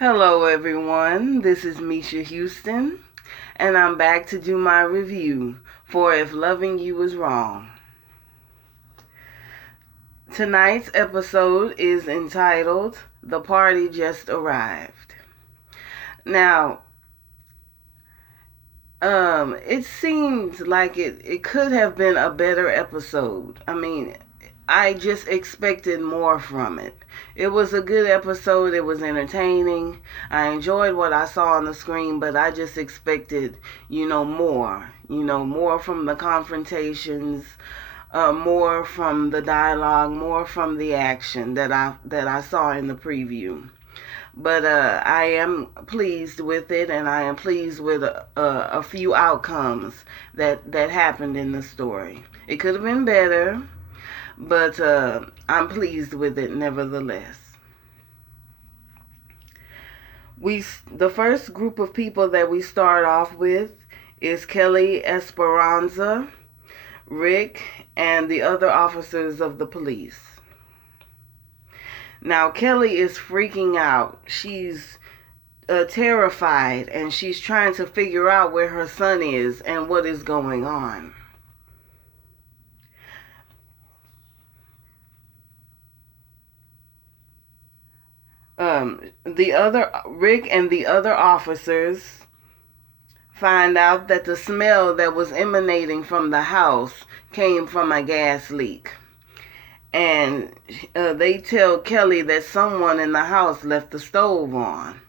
Hello, everyone. This is Misha Houston, and I'm back to do my review for If Loving You Is Wrong. Tonight's episode is entitled The Party Just Arrived. Now, it seems like it could have been a better episode. I just expected more from it. It was a good episode. It was entertaining. I enjoyed what I saw on the screen, but I just expected, more. More from the confrontations, more from the dialogue, more from the action that I saw in the preview. But I am pleased with it, and I am pleased with a few outcomes that happened in the story. It could have been better, but I'm pleased with it nevertheless. The first group of people that we start off with is Kelly Esperanza, Rick, and the other officers of the police. Now, Kelly is freaking out. She's terrified, and she's trying to figure out where her son is and what is going on. Rick and the other officers find out that the smell that was emanating from the house came from a gas leak. And they tell Kelly that someone in the house left the stove on,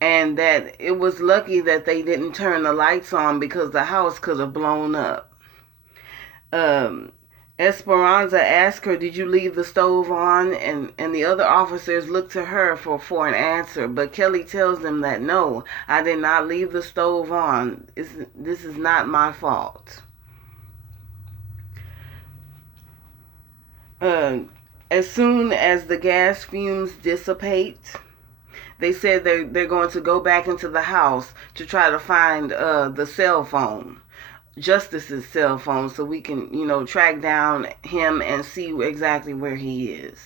and that it was lucky that they didn't turn the lights on because the house could have blown up. Esperanza asked her, "Did you leave the stove on?" And the other officers look to her for an answer, but Kelly tells them that, "No, I did not leave the stove on. This is not my fault." As soon as the gas fumes dissipate, they said they're going to go back into the house to try to find the cell phone, Justice's cell phone, so we can, track down him and see exactly where he is.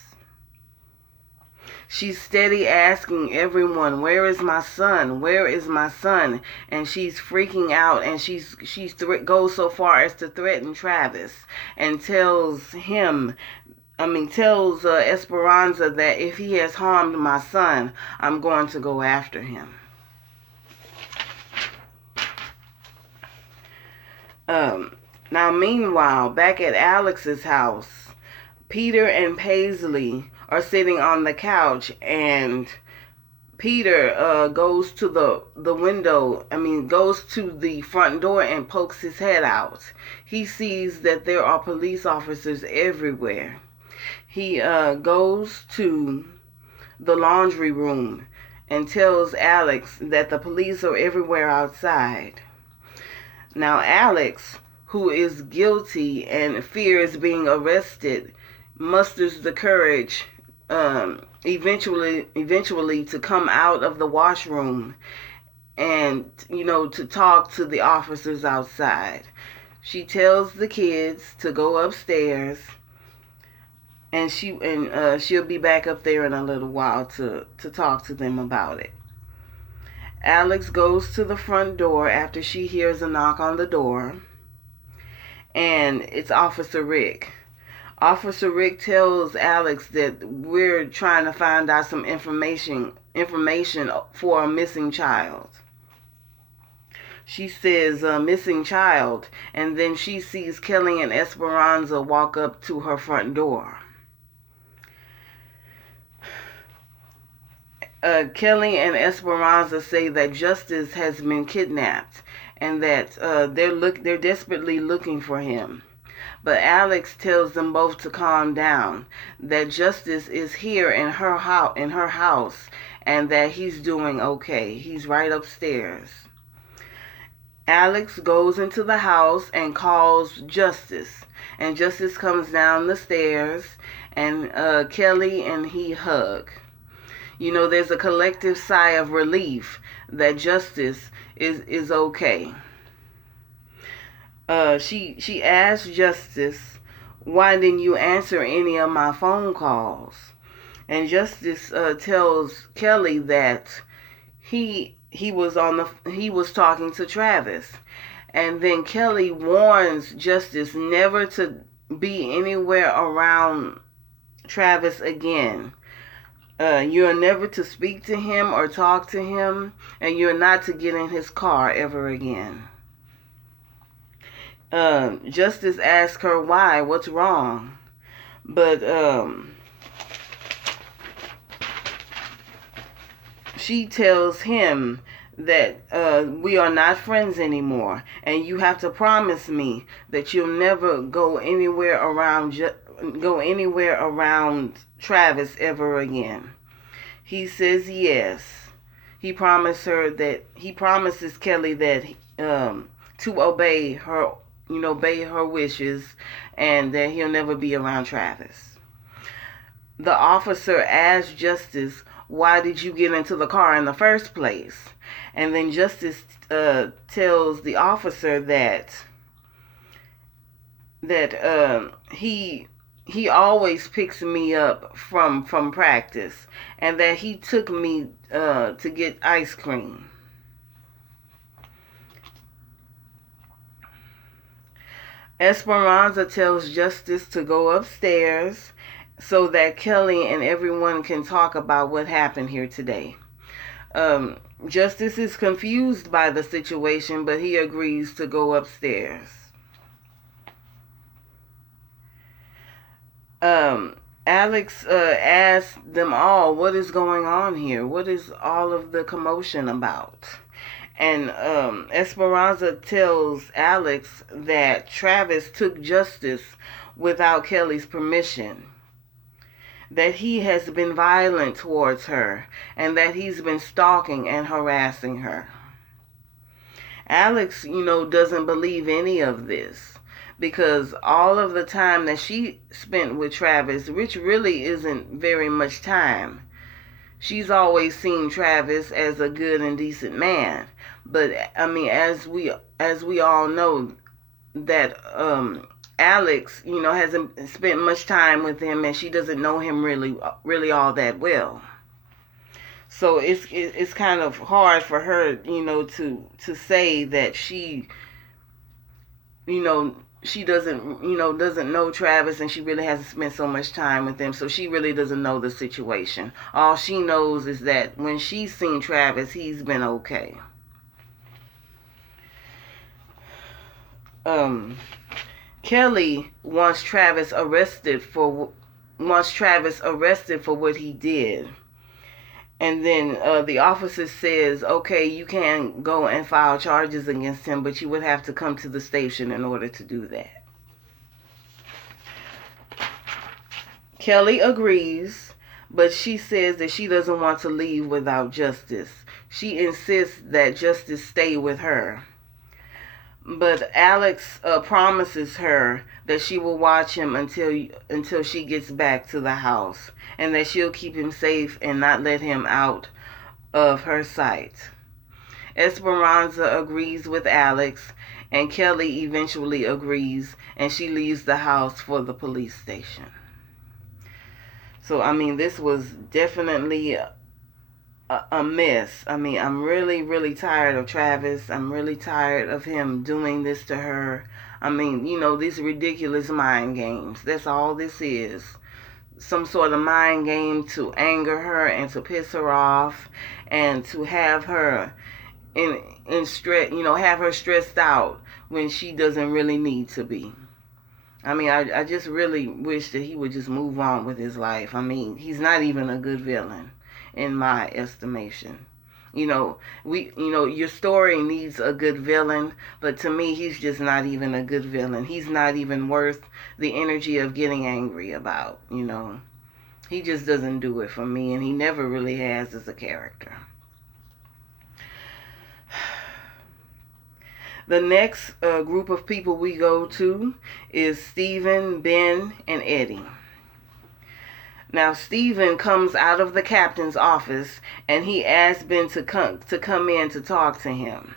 She's steady asking everyone, "Where is my son? Where is my son?" And she's freaking out, and she goes so far as to threaten Travis and tells Esperanza that if he has harmed my son, I'm going to go after him. Now, meanwhile, back at Alex's house, Peter and Paisley are sitting on the couch, and Peter goes to the window, goes to the front door and pokes his head out. He sees that there are police officers everywhere. He goes to the laundry room and tells Alex that the police are everywhere outside. Now, Alex, who is guilty and fears being arrested, musters the courage eventually to come out of the washroom and, to talk to the officers outside. She tells the kids to go upstairs, and she'll be back up there in a little while to talk to them about it. Alex goes to the front door after she hears a knock on the door, and it's Officer Rick. Officer Rick tells Alex that we're trying to find out some information for a missing child. She says, "Missing child," and then she sees Kelly and Esperanza walk up to her front door. Kelly and Esperanza say that Justice has been kidnapped and that they're desperately looking for him. But Alex tells them both to calm down, that Justice is here in her house, and that he's doing okay. He's right upstairs. Alex goes into the house and calls Justice, and Justice comes down the stairs, and Kelly and he hug. There's a collective sigh of relief that Justice is okay. She asked Justice, "Why didn't you answer any of my phone calls?" And Justice tells Kelly that he was talking to Travis. And then Kelly warns Justice never to be anywhere around Travis again. You're never to speak to him or talk to him, and you're not to get in his car ever again. Justice asks her why, what's wrong, but she tells him that we are not friends anymore, and you have to promise me that you'll never go anywhere around Travis ever again. He says yes. He promises Kelly that to obey her, obey her wishes, and that he'll never be around Travis. The officer asks Justice, why did you get into the car in the first place? And then Justice tells the officer that he always picks me up from practice, and that he took me to get ice cream. Esperanza tells Justice to go upstairs so that Kelly and everyone can talk about what happened here today. Justice is confused by the situation, but he agrees to go upstairs. Alex asks them all, what is going on here? What is all of the commotion about? And Esperanza tells Alex that Travis took Justice without Kelly's permission, that he has been violent towards her, and that he's been stalking and harassing her. Alex, doesn't believe any of this, because all of the time that she spent with Travis, which really isn't very much time, she's always seen Travis as a good and decent man. But I mean, as we all know, that Alex, hasn't spent much time with him, and she doesn't know him really all that well. So it's kind of hard for her, to say that she doesn't know Travis, and she really hasn't spent so much time with him, so she really doesn't know the situation. All she knows is that when she's seen Travis, he's been okay. Kelly wants Travis arrested for what he did. And then the officer says, okay, you can go and file charges against him, but you would have to come to the station in order to do that. Kelly agrees, but she says that she doesn't want to leave without Justice. She insists that Justice stay with her. But Alex promises her that she will watch him until she gets back to the house, and that she'll keep him safe and not let him out of her sight. Esperanza agrees with Alex, and Kelly eventually agrees, and she leaves the house for the police station. So, I mean, this was definitely a mess. I mean, I'm really, really tired of Travis. I'm really tired of him doing this to her. I mean, these ridiculous mind games. That's all this is. Some sort of mind game to anger her and to piss her off, and to have her in stress, have her stressed out when she doesn't really need to be. I mean, I just really wish that he would just move on with his life. I mean, he's not even a good villain, in my estimation. Your story needs a good villain, but to me, he's just not even a good villain. He's not even worth the energy of getting angry about, He just doesn't do it for me, and he never really has as a character. The next group of people we go to is Stephen, Ben, and Eddie. Now, Stephen comes out of the captain's office, and he asks Ben to come in to talk to him.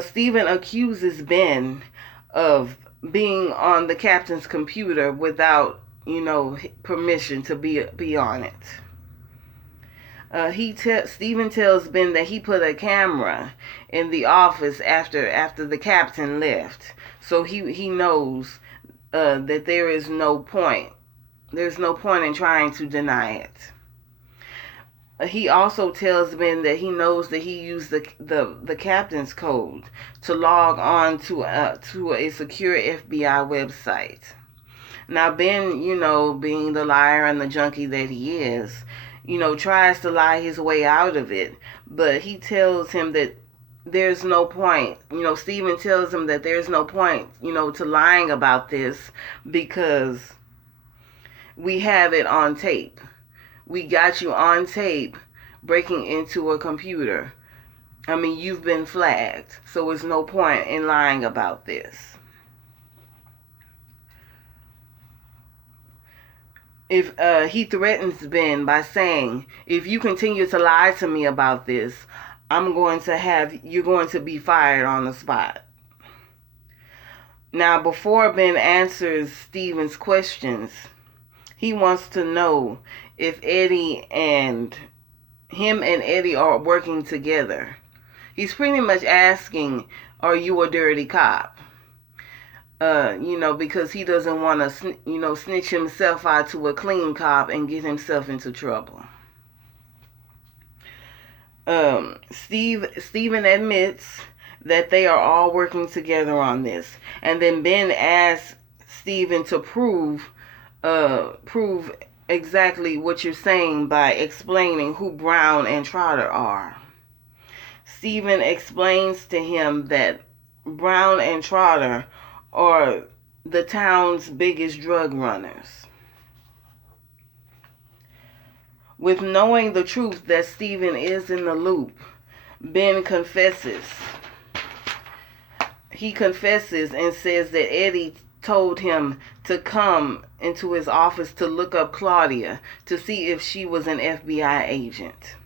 Stephen accuses Ben of being on the captain's computer without permission to be on it. Stephen tells Ben that he put a camera in the office after the captain left, so he knows that there is no point. There's no point in trying to deny it. He also tells Ben that he knows that he used the captain's code to log on to a secure FBI website. Now Ben, being the liar and the junkie that he is, tries to lie his way out of it, but he tells him that there's no point. Stephen tells him that there's no point, to lying about this because we have it on tape. We got you on tape breaking into a computer. I mean, you've been flagged, so there's no point in lying about this. If he threatens Ben by saying, if you continue to lie to me about this, you're going to be fired on the spot. Now, before Ben answers Stephen's questions, he wants to know if Eddie and Eddie are working together. He's pretty much asking, are you a dirty cop? Because he doesn't want to, snitch himself out to a clean cop and get himself into trouble. Stephen admits that they are all working together on this, and then Ben asks Stephen to prove exactly what you're saying by explaining who Brown and Trotter are. Stephen explains to him that Brown and Trotter are the town's biggest drug runners. With knowing the truth that Stephen is in the loop, Ben confesses. He confesses and says that Eddie told him to come into his office to look up Claudia to see if she was an FBI agent.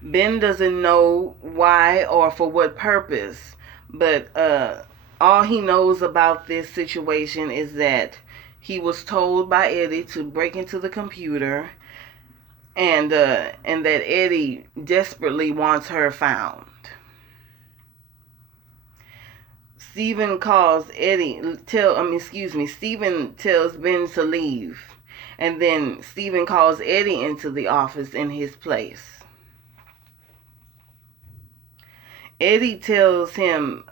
Ben doesn't know why or for what purpose, but all he knows about this situation is that he was told by Eddie to break into the computer, and that Eddie desperately wants her found. Stephen tells Ben to leave, and then Stephen calls Eddie into the office in his place. Eddie tells him,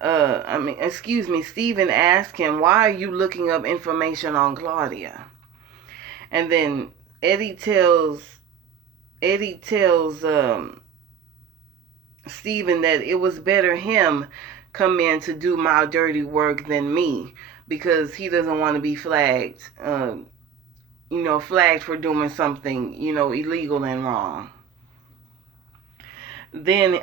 Stephen asks him, why are you looking up information on Claudia? And then Eddie tells Stephen that it was better him come in to do my dirty work than me, because he doesn't want to be flagged, flagged for doing something, illegal and wrong. Then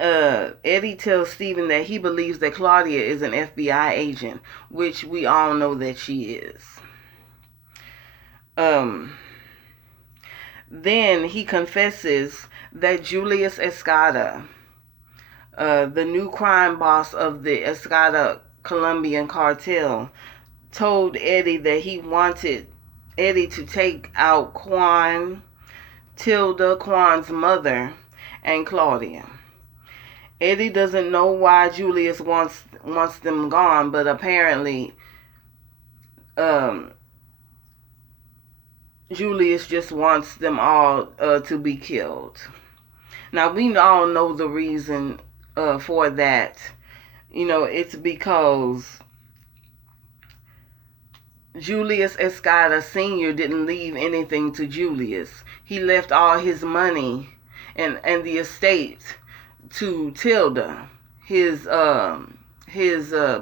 Eddie tells Stephen that he believes that Claudia is an FBI agent, which we all know that she is. Then he confesses that Julius Escada, the new crime boss of the Escada Colombian cartel, told Eddie that he wanted Eddie to take out Quan's mother, and Claudia. Eddie doesn't know why Julius wants them gone, but apparently Julius just wants them all to be killed. Now, we all know the reason for that. It's because Julius Escada Sr. didn't leave anything to Julius. He left all his money and the estate to Tilda, his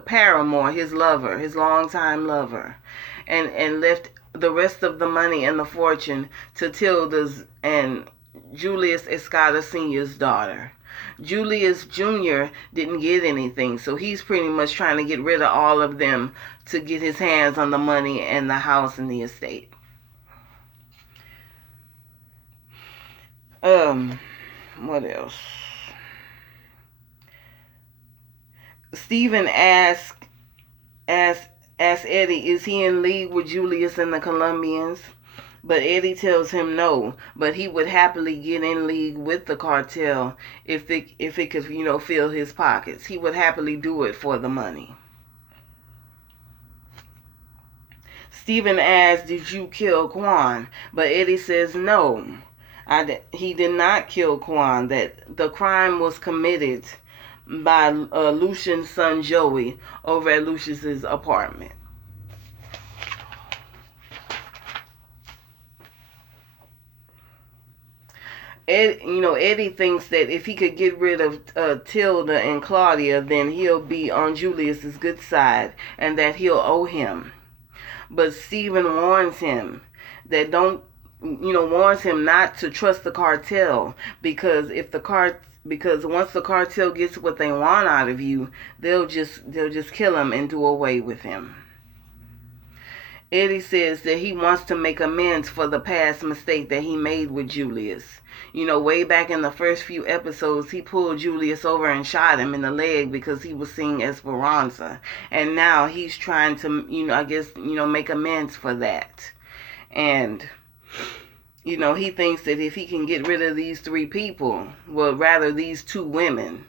paramour, his lover, his longtime lover, and left the rest of the money and the fortune to Tilda's and Julius Escada Sr.'s daughter. Julius Jr. didn't get anything, so he's pretty much trying to get rid of all of them to get his hands on the money and the house and the estate. What else? Stephen asks asks Eddie, is he in league with Julius and the Colombians? But Eddie tells him no, but he would happily get in league with the cartel if it could, fill his pockets. He would happily do it for the money. Stephen asks, did you kill Quan? But Eddie says no. He did not kill Quan. That the crime was committed by Lucian's son Joey over at Lucius's apartment. Eddie thinks that if he could get rid of Tilda and Claudia, then he'll be on Julius's good side, and that he'll owe him. But Stephen warns him warns him not to trust the cartel, because because once the cartel gets what they want out of you, they'll just kill him and do away with him. Eddie says that he wants to make amends for the past mistake that he made with Julius. Way back in the first few episodes, he pulled Julius over and shot him in the leg because he was seeing Esperanza. And now he's trying to, make amends for that. And, he thinks that if he can get rid of these three people, well, rather these two women,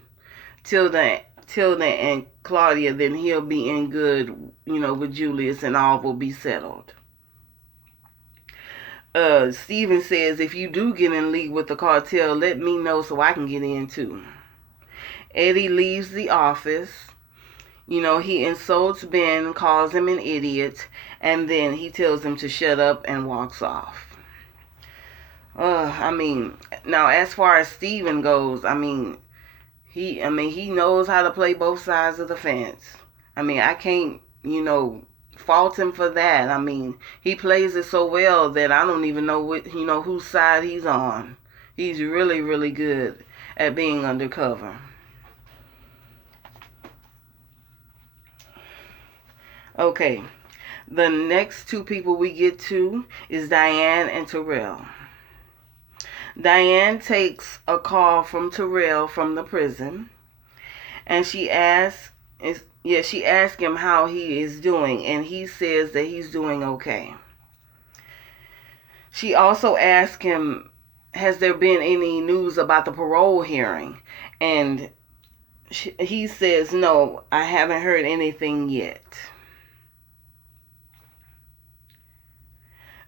Tilda and Claudia, then he'll be in good, with Julius, and all will be settled. Steven says, if you do get in league with the cartel, let me know so I can get in too. Eddie leaves the office. He insults Ben, calls him an idiot, and then he tells him to shut up and walks off. Now as far as Steven goes, he knows how to play both sides of the fence. I can't, fault him for that. He plays it so well that I don't even know whose side he's on. He's really, really good at being undercover. Okay, the next two people we get to is Dianne and Terrell. Dianne takes a call from Terrell from the prison, and she asks him how he is doing, and he says that he's doing okay. She also asks him, has there been any news about the parole hearing? And he says, no, I haven't heard anything yet.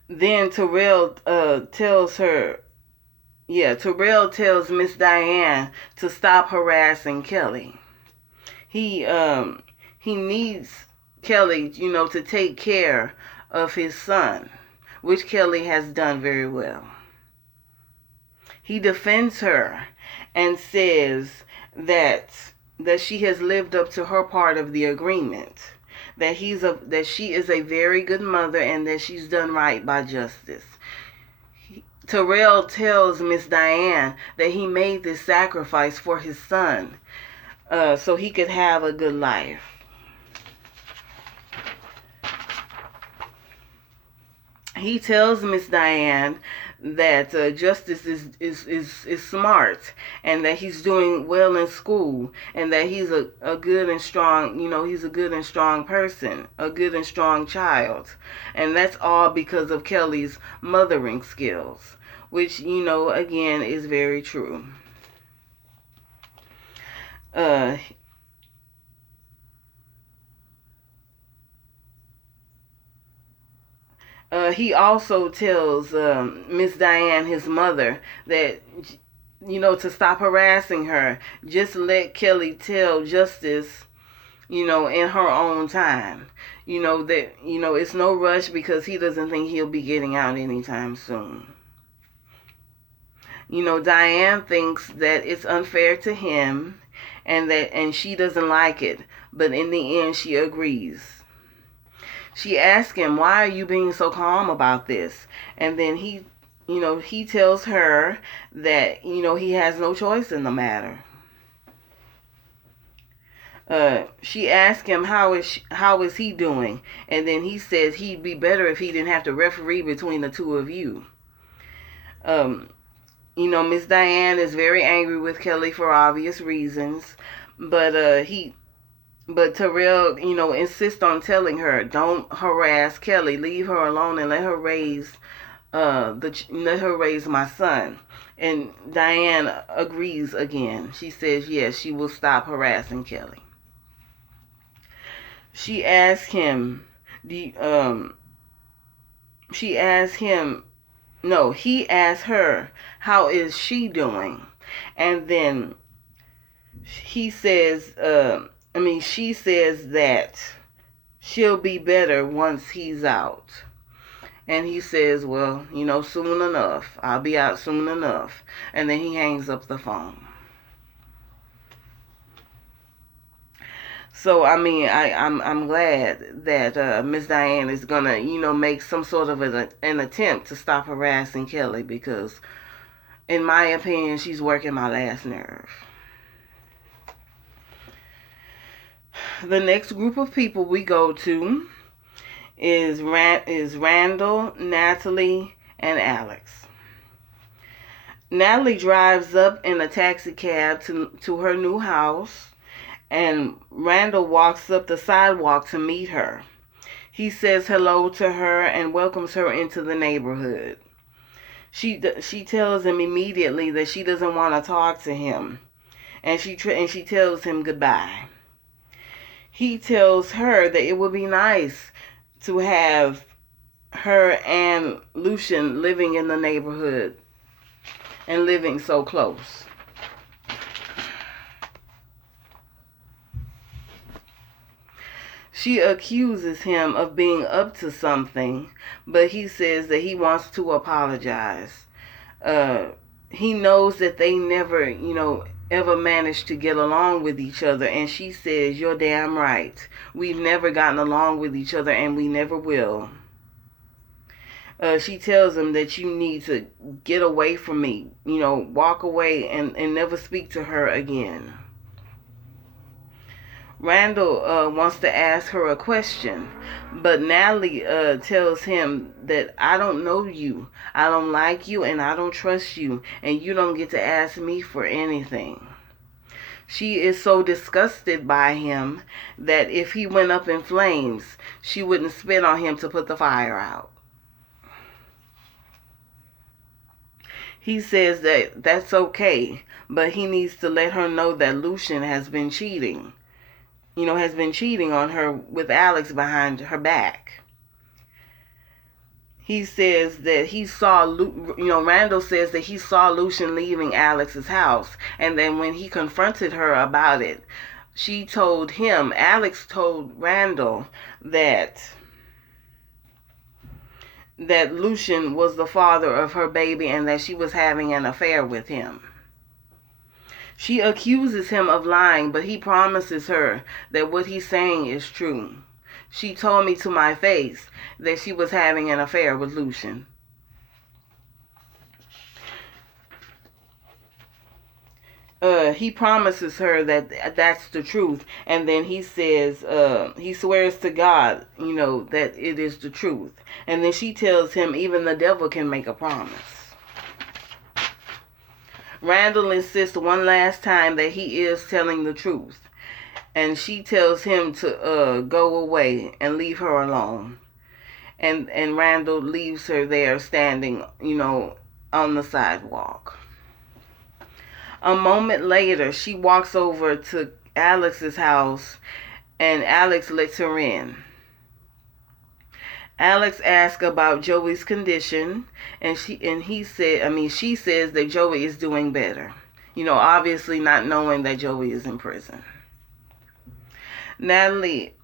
Then Terrell tells Miss Dianne to stop harassing Kelly. He needs Kelly, to take care of his son, which Kelly has done very well. He defends her and says that she has lived up to her part of the agreement, that she is a very good mother, and that she's done right by Justice. Terrell tells Miss Dianne that he made this sacrifice for his son, so he could have a good life. He tells Miss Dianne that Justice is smart, and that he's doing well in school, and that he's a good and strong, he's a good and strong person, a good and strong child. And that's all because of Kelly's mothering skills, which, again, is very true. He also tells Miss Dianne, his mother, that, to stop harassing her. Just let Kelly tell Justice, in her own time. That, it's no rush, because he doesn't think he'll be getting out anytime soon. Dianne thinks that it's unfair to him, and she doesn't like it, but in the end she agrees. She asks him, why are you being so calm about this? And then he tells her that, he has no choice in the matter. She asks him, how is he doing? And then he says he'd be better if he didn't have to referee between the two of you. Miss Dianne is very angry with Kelly for obvious reasons, but he But Terrell, insists on telling her, don't harass Kelly, leave her alone and let her raise my son. And Dianne agrees again. She says yes, she will stop harassing Kelly. She asks him, the she asks him, no, he asks her, how is she doing? And then he says, she says that she'll be better once he's out. And he says, well, soon enough. I'll be out soon enough. And then he hangs up the phone. So, I'm glad that Miss Dianne is going to, make some sort of an attempt to stop harassing Kelly, because, in my opinion, she's working my last nerve. The next group of people we go to is Randall, Natalie, and Alex. Natalie drives up in a taxi cab to her new house, and Randall walks up the sidewalk to meet her. He says hello to her and welcomes her into the neighborhood. She tells him immediately that she doesn't want to talk to him, and she tells him goodbye. He tells her that it would be nice to have her and Lucian living in the neighborhood and living so close. She accuses him of being up to something, but he says that he wants to apologize. He knows that they never, ever managed to get along with each other, and she says, you're damn right. We've never gotten along with each other, and we never will. She tells him that you need to get away from me, walk away and never speak to her again. Randall wants to ask her a question, but Natalie tells him that I don't know you, I don't like you, and I don't trust you, and you don't get to ask me for anything. She is so disgusted by him that if he went up in flames, she wouldn't spit on him to put the fire out. He says that that's okay, but he needs to let her know that Lucian has been cheating. Has been cheating on her with Alex behind her back. He says that he saw, Randall says that he saw Lucian leaving Alex's house, and then when he confronted her about it, she told him, Alex told Randall that Lucian was the father of her baby and that she was having an affair with him. She accuses him of lying, but he promises her that what he's saying is true. She told me to my face that she was having an affair with Lucian. He promises her that that's the truth, and then he says, he swears to God, that it is the truth. And then she tells him even the devil can make a promise. Randall insists one last time that he is telling the truth, and she tells him to go away and leave her alone. And Randall leaves her there standing, on the sidewalk. A moment later, she walks over to Alex's house, and Alex lets her in. Alex asks about Joey's condition, and she says that Joey is doing better. Obviously not knowing that Joey is in prison. Natalie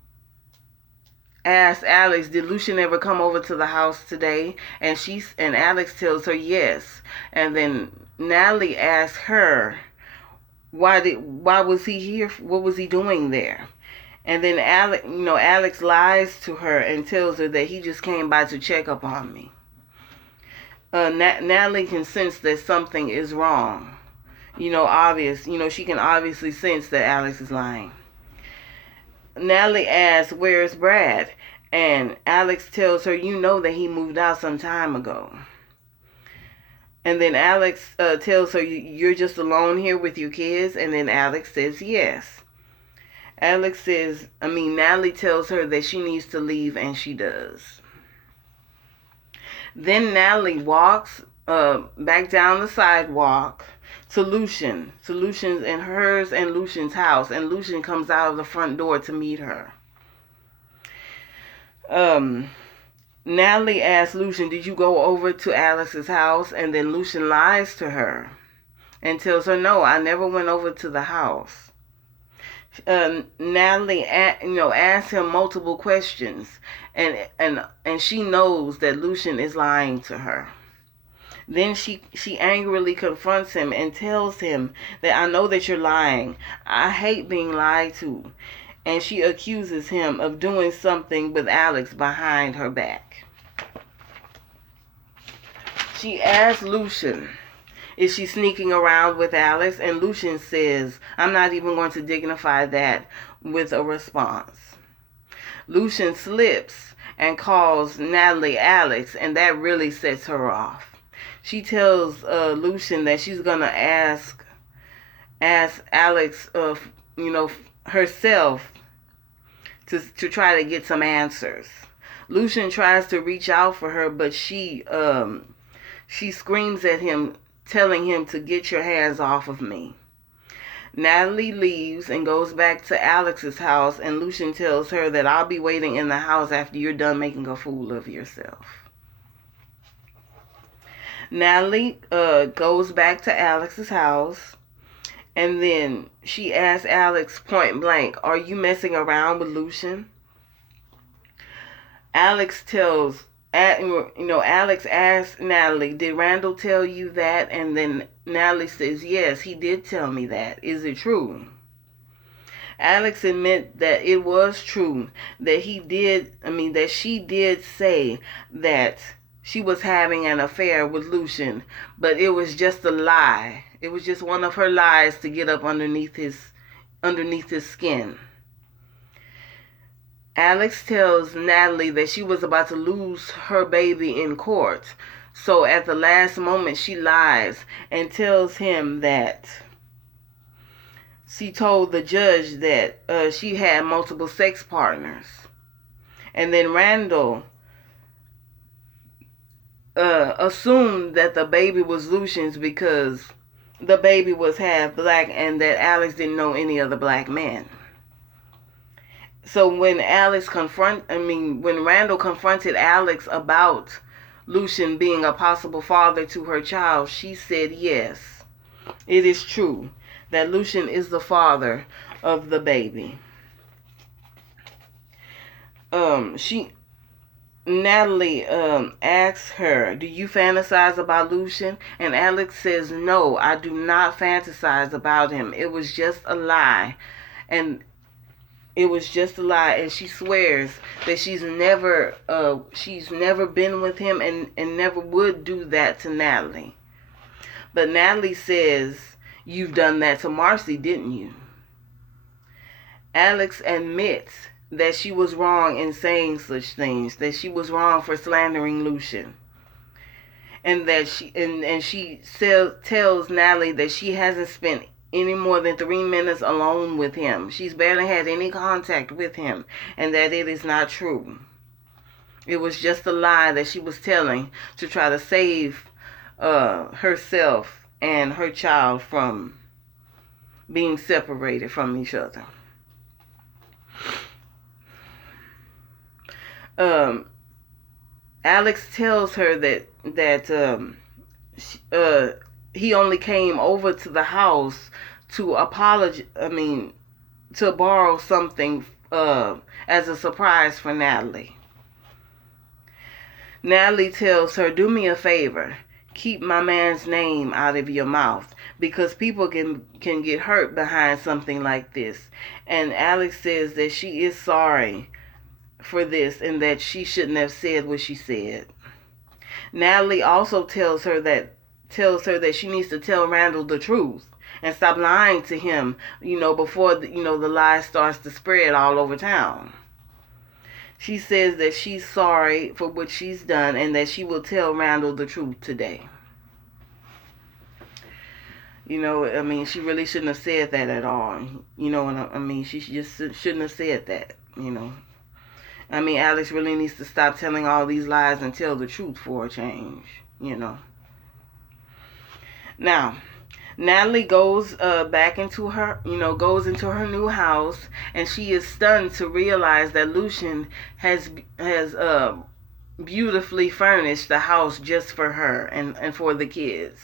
asks Alex, did Lucian ever come over to the house today? And Alex tells her yes. And then Natalie asks her, why was he here? What was he doing there? And then Alex lies to her and tells her that he just came by to check up on me. Natalie can sense that something is wrong. She can obviously sense that Alex is lying. Natalie asks, where's Brad? And Alex tells her, that he moved out some time ago. And then Alex tells her, you're just alone here with your kids? And then Alex says yes. Natalie tells her that she needs to leave, and she does. Then Natalie walks back down the sidewalk to Lucian. To Lucian's and hers and Lucian's house, and Lucian comes out of the front door to meet her. Natalie asks Lucian, "Did you go over to Alex's house?" And then Lucian lies to her and tells her, "No, I never went over to the house." Natalie, asks him multiple questions, and she knows that Lucian is lying to her. Then she angrily confronts him and tells him that, "I know that you're lying. I hate being lied to." And she accuses him of doing something with Alex behind her back. She asks Lucian, "Is she sneaking around with Alex?" And Lucian says, "I'm not even going to dignify that with a response." Lucian slips and calls Natalie Alex, and that really sets her off. She tells Lucian that she's going to ask Alex, herself to try to get some answers. Lucian tries to reach out for her, but she screams at him, telling him to "Get your hands off of me." Natalie leaves and goes back to Alex's house, and Lucian tells her that, "I'll be waiting in the house after you're done making a fool of yourself." Natalie goes back to Alex's house, and then she asks Alex point blank, "Are you messing around with Lucian?" Alex asks Natalie, "Did Randall tell you that?" And then Natalie says, "Yes, he did tell me that. Is it true?" Alex admits that it was true, that she did say that she was having an affair with Lucian, but it was just a lie. It was just one of her lies to get up underneath his skin. Alex tells Natalie that she was about to lose her baby in court, so at the last moment she lies and tells him that she told the judge that she had multiple sex partners. And then Randall assumed that the baby was Lucian's because the baby was half black, and that Alex didn't know any other black men. So when Randall confronted Alex about Lucian being a possible father to her child, she said, "Yes, it is true that Lucian is the father of the baby." Natalie asks her, "Do you fantasize about Lucian?" And Alex says, "No, I do not fantasize about him. It was just a lie." And she swears that she's never been with him and never would do that to Natalie. But Natalie says, "You've done that to Marcy, didn't you?" Alex admits that she was wrong in saying such things, that she was wrong for slandering Lucian. And that she tells Natalie that she hasn't spent any more than 3 minutes alone with him. She's barely had any contact with him, and that it is not true. It was just a lie that she was telling to try to save herself and her child from being separated from each other. Alex tells her that he only came over to the house to to borrow something as a surprise for Natalie. Natalie tells her, "Do me a favor. Keep my man's name out of your mouth, because people can get hurt behind something like this." And Alex says that she is sorry for this and that she shouldn't have said what she said. Natalie also tells her that she needs to tell Randall the truth and stop lying to him, before the lie starts to spread all over town. She says that she's sorry for what she's done and that she will tell Randall the truth today. I mean, she really shouldn't have said that at all. And I mean, she just shouldn't have said that. I mean, Alex really needs to stop telling all these lies and tell the truth for a change. Now, Natalie goes back into goes into her new house, and she is stunned to realize that Lucian has beautifully furnished the house just for her and for the kids.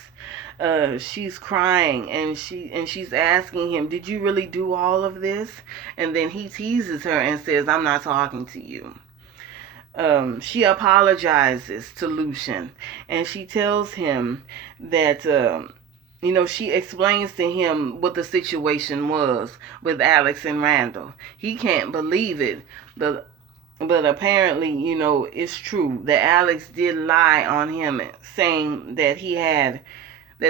She's crying, and she's asking him, "Did you really do all of this?" And then he teases her and says, "I'm not talking to you." She apologizes to Lucian, and she tells him that she explains to him what the situation was with Alex and Randall. He can't believe it, but apparently, it's true that Alex did lie on him, saying that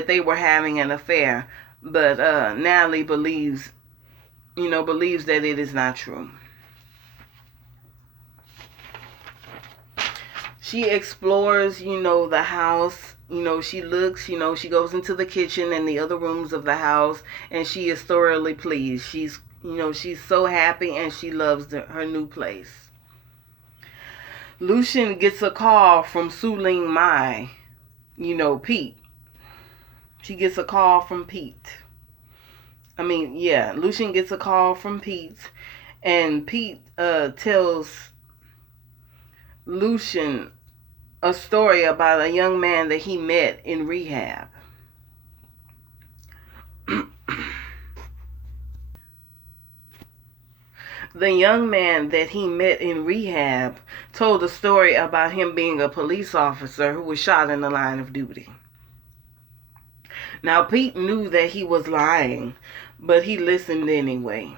they were having an affair. But Natalie believes that it is not true. She explores, the house. She looks, she goes into the kitchen and the other rooms of the house, and she is thoroughly pleased. She's so happy, and she loves her new place. Lucian gets a call from Suling Mai, Pete. She gets a call from Pete. Lucian gets a call from Pete, and Pete tells Lucian a story about a young man that he met in rehab. The young man that he met in rehab told a story about him being a police officer who was shot in the line of duty. Now, Pete knew that he was lying, but he listened anyway.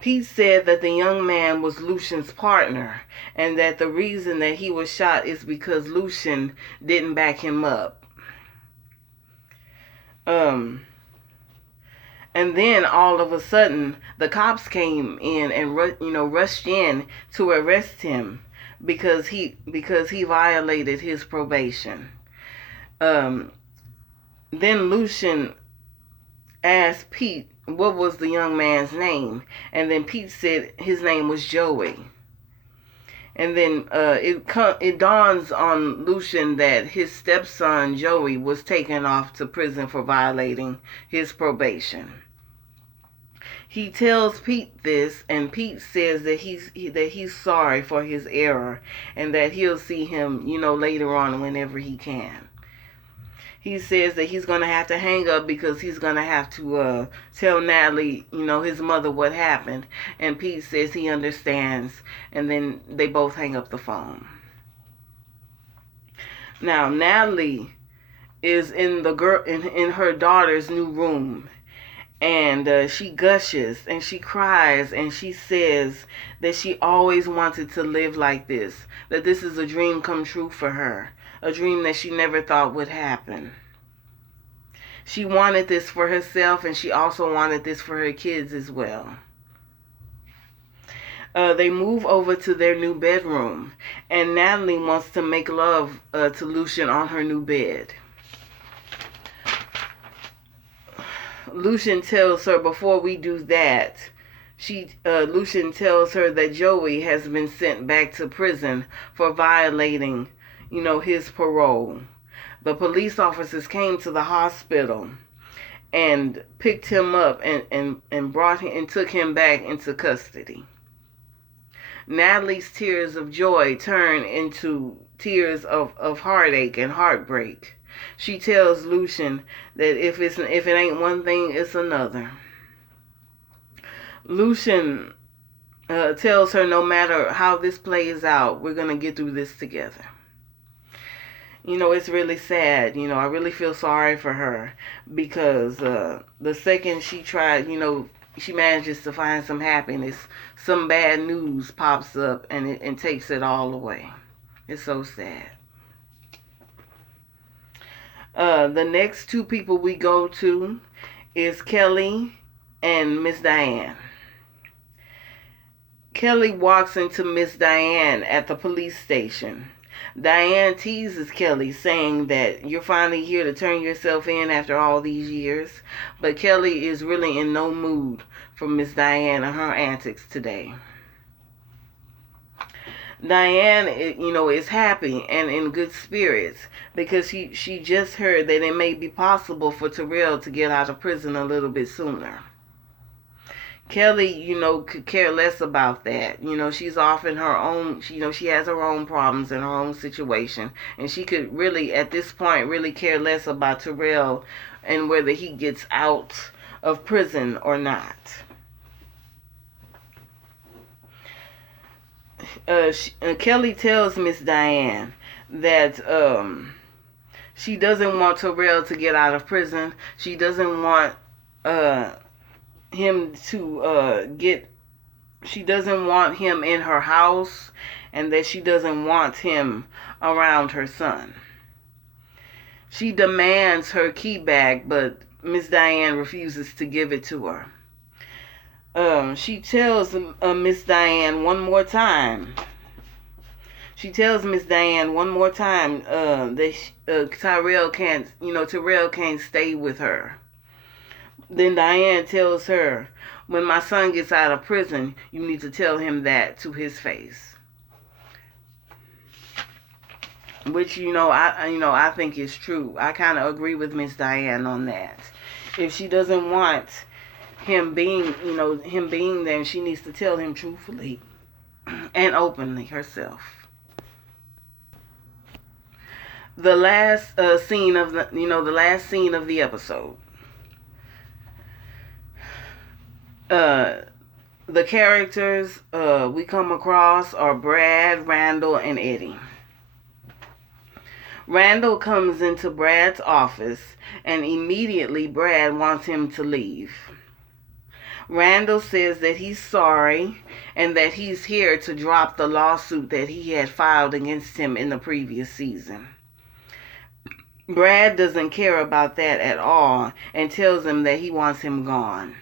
Pete said that the young man was Lucian's partner, and that the reason that he was shot is because Lucian didn't back him up. And then all of a sudden, the cops came in and rushed in to arrest him because he violated his probation. Then Lucian asked Pete what was the young man's name, and then Pete said his name was Joey. And then it dawns on Lucian that his stepson Joey was taken off to prison for violating his probation. He tells Pete this, and Pete says that he's sorry for his error, and that he'll see him, later on whenever he can. He says that he's going to have to hang up because he's going to have to tell Natalie, his mother, what happened. And Pete says he understands, and then they both hang up the phone. Now, Natalie is in her daughter's new room, and she gushes and she cries and she says that she always wanted to live like this, that this is a dream come true for her, a dream that she never thought would happen. She wanted this for herself, and she also wanted this for her kids as well. They move over to their new bedroom, and Natalie wants to make love to Lucian on her new bed. Lucian tells her, before we do that, Lucian tells her that Joey has been sent back to prison for violating, his parole. The police officers came to the hospital and picked him up and brought him and took him back into custody. Natalie's tears of joy turn into tears of heartache and heartbreak. She tells Lucian that if it ain't one thing, it's another. Lucian tells her, no matter how this plays out, we're going to get through this together. It's really sad. I really feel sorry for her because the second she tried, she manages to find some happiness, some bad news pops up and takes it all away. It's so sad. The next two people we go to is Kelly and Miss Dianne. Kelly walks into Miss Dianne at the police station. Dianne teases Kelly, saying that you're finally here to turn yourself in after all these years. But Kelly is really in no mood for Miss Dianne and her antics today. Dianne, is happy and in good spirits because she just heard that it may be possible for Terrell to get out of prison a little bit sooner. Kelly, could care less about that. She's off in her own, she has her own problems in her own situation. And she could really, at this point, really care less about Terrell and whether he gets out of prison or not. Kelly tells Miss Dianne that she doesn't want Terrell to get out of prison. She doesn't want him to she doesn't want him in her house, and that she doesn't want him around her son. She demands her key back, but Miss Dianne refuses to give it to her. She tells Miss Dianne one more time. She tells Miss Dianne one more time that Terrell can't stay with her. Then Dianne tells her, when my son gets out of prison, you need to tell him that to his face. Which, I think is true. I kind of agree with Miss Dianne on that. If she doesn't want him being there, she needs to tell him truthfully and openly herself. The last scene of the episode. The characters we come across are Brad, Randall, and Eddie. Randall comes into Brad's office, and immediately Brad wants him to leave. Randall says that he's sorry and that he's here to drop the lawsuit that he had filed against him in the previous season. Brad doesn't care about that at all and tells him that he wants him gone.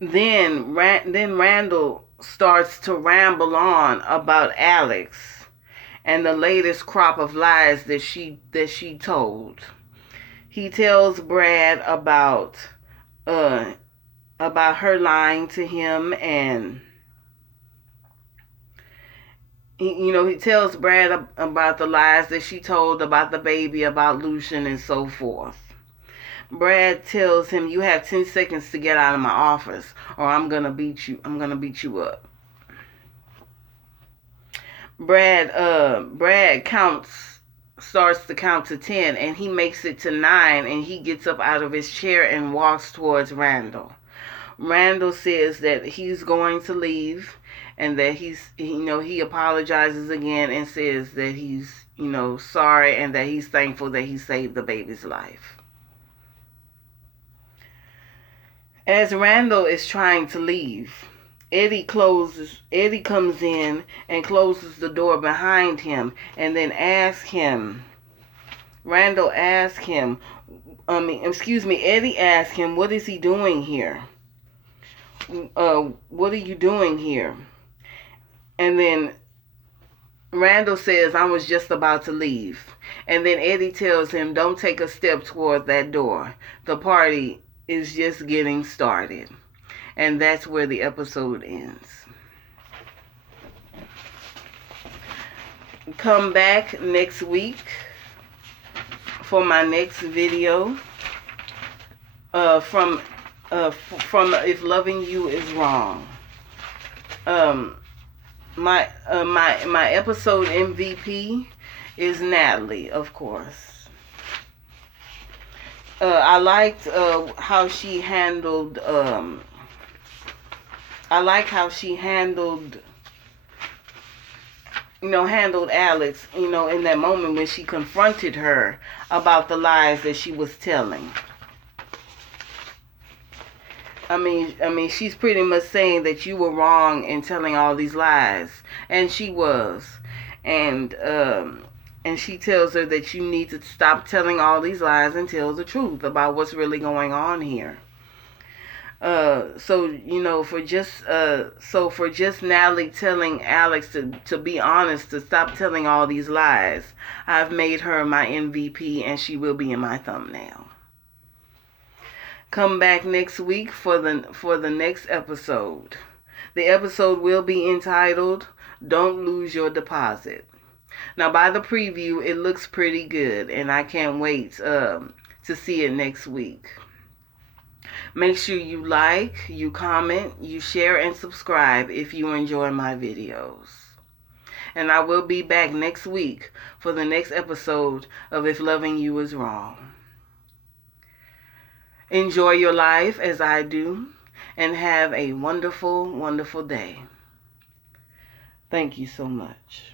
Then Randall starts to ramble on about Alex and the latest crop of lies that she told. He tells Brad about her lying to him, and he tells Brad about the lies that she told about the baby, about Lucian, and so forth. Brad tells him, you have 10 seconds to get out of my office or I'm going to beat you. I'm going to beat you up. Brad starts to count to 10, and he makes it to 9, and he gets up out of his chair and walks towards Randall. Randall says that he's going to leave and that he apologizes again and says that he's, sorry and that he's thankful that he saved the baby's life. As Randall is trying to leave, Eddie comes in and closes the door behind him, and then Eddie asks him, what is he doing here? What are you doing here? And then Randall says, I was just about to leave. And then Eddie tells him, don't take a step toward that door. The party is just getting started. And that's where the episode ends. Come back next week for my next video from If Loving You Is Wrong. My episode MVP is Natalie, of course. I liked how she handled. Handled Alex. In that moment when she confronted her about the lies that she was telling. I mean, she's pretty much saying that you were wrong in telling all these lies, and she was, and she tells her that you need to stop telling all these lies and tell the truth about what's really going on here. For just Natalie telling Alex to be honest, to stop telling all these lies, I've made her my MVP, and she will be in my thumbnail. Come back next week for the next episode. The episode will be entitled "Don't Lose Your Deposit." Now, by the preview, it looks pretty good, and I can't wait to see it next week. Make sure you like, you comment, you share, and subscribe if you enjoy my videos. And I will be back next week for the next episode of If Loving You Is Wrong. Enjoy your life as I do, and have a wonderful, wonderful day. Thank you so much.